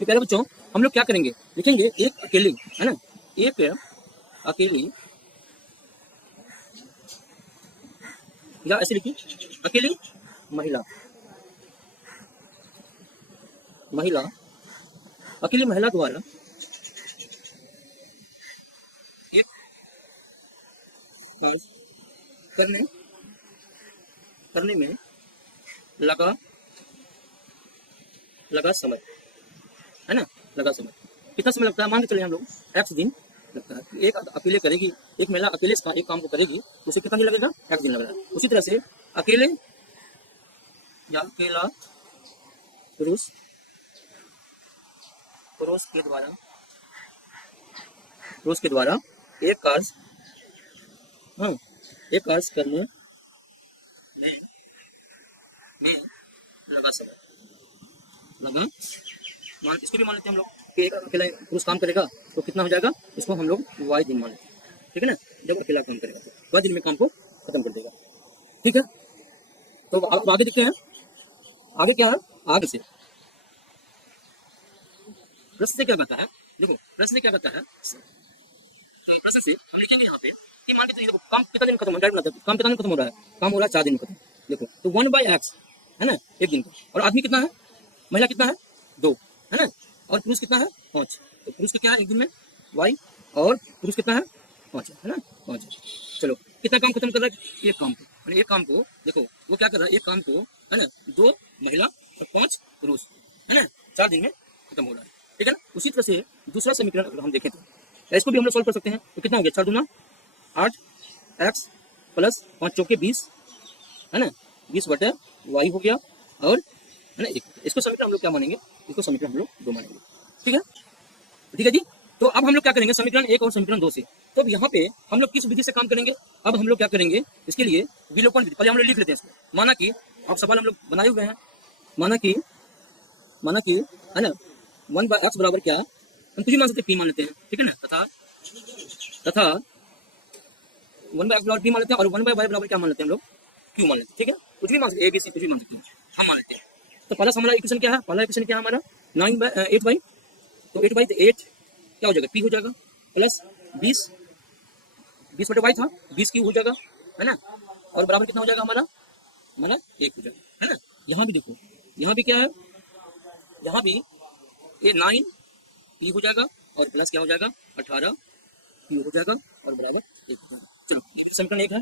तो प्यारे बच्चों हम लोग क्या करेंगे, लिखेंगे एक अकेली, है ना, एक अकेली, या ऐसे लिखिए अकेली महिला, महिला, अकेली महिला द्वारा एक कार्य करने करने में लगा समय, है ना, लगा समय। कितना समय लगता है, मान के चले हम लोग x दिन लगता है। एक अकेले करेगी, एक महिला अकेले एक काम को करेगी तो उसे कितना दिन लगेगा, x दिन लगेगा। उसी तरह से अकेले या अकेला पुरुष के द्वारा एक कार्य, हाँ, एक कार्य करने में लगा समय, लगा, मान इसको भी मान लेते हैं हम लोग कि एक अकेला पुरुष काम करेगा तो कितना हो जाएगा, इसको हम लोग y दिन मान लेते हैं, ठीक है ना। जब अकेला काम करेगा तो y दिन में काम को खत्म कर देगा, ठीक है। तो आप आगे देखते हैं, आगे क्या है, आगे से प्रश्न से क्या कहता है, देखो प्रश्न क्या कहता है, तो प्रश्न से हम लिखेंगे यहाँ पे कि मान के चलिए देखो काम कितना दिन खत्म हो रहा है, काम कितना दिन खत्म हो रहा है, काम हो रहा है 4 दिन खत्म, देखो तो 1/x है ना, एक दिन का, और आदमी कितना है, महिला कितना है 2, है ना, और पुरुष कितना है 5, तो पुरुष का क्या है एक दिन में y, और पुरुष कितना है 5, है ना 5। चलो कितना काम खत्म कर रहा है, एक काम को, एक काम को देखो वो क्या कर रहा है, एक काम को, है ना, 2 महिला और 5 पुरुष, है ना, 4 दिन में खत्म हो रहा है, ठीक है ना। उसी तरह से दूसरा समीकरण अगर हम देखें तो इसको भी हम लोग सॉल्व कर सकते हैं, तो कितना हो गया 4 दूना 8 x प्लस 5 चौके 20, है ना, 20/y हो गया, और है ना इसको समीकरण हम लोग क्या मानेंगे, इसको समीकरण हम लोग 2 मानेंगे, ठीक है, ठीक है जी। तो अब हम लोग क्या करेंगे, समीकरण 1 और समीकरण 2 से, तो अब यहाँ पे हम लोग किस विधि से काम करेंगे, अब हम लोग क्या करेंगे, इसके लिए विलोपन विधि, पहले हम लोग लिख लेते हैं इसको। माना कि अब सवाल हम लोग बनाए हुए हैं, माना कि है ना 1/x बराबर क्या, हम कुछ भी मान सकते हैं, p मान लेते हैं, ठीक है ना, तथा 1/x बराबर p मान लेते हैं, और 1/y बराबर क्या मान लेते हैं हम लोग, q मान लेते हैं, ठीक है, कुछ भी मान सकते हैं, a b c कुछ भी मान सकते हैं, हम मान लेते हैं। तो पहला हमारा इक्वेशन क्या है, पहला इक्वेशन क्या है हमारा 9/8, तो 8/8 क्या हो जाएगा, p हो जाएगा, प्लस 20/y था, 20 क्यू हो जाएगा, है ना, और बराबर कितना हो जाएगा हमारा 1 हो जाएगा, है ना। यहाँ भी देखो, यहाँ भी क्या है, यहाँ भी ये 9 p हो जाएगा, और प्लस क्या हो जाएगा 18 q हो जाएगा, और बराबर 1 हो जाएगा। चलो समीकरण 1 है।